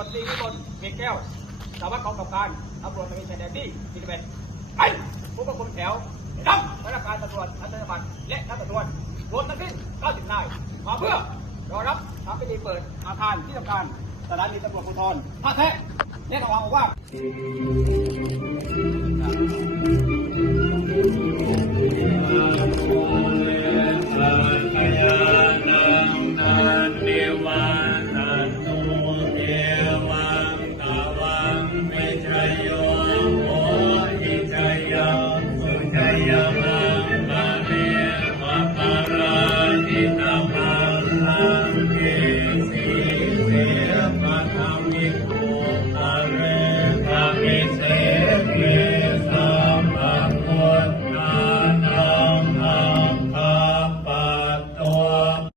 วจตรีวิมลเมฆแก้วสารวัตรกองกำกับการตำรวจตระเวนชายแดนที่41ไปผู้ควบคุมแถวดำพนักงานตำรวจอัตโนมัตและนักตำรวจรวมทั้งสิ้น90นายมาเพื่อรอรับทำพิธีเปิดอาคารที่ทำการสถานีตำรวจภูธรท่าแท้และระวังว่า ಕೈಯ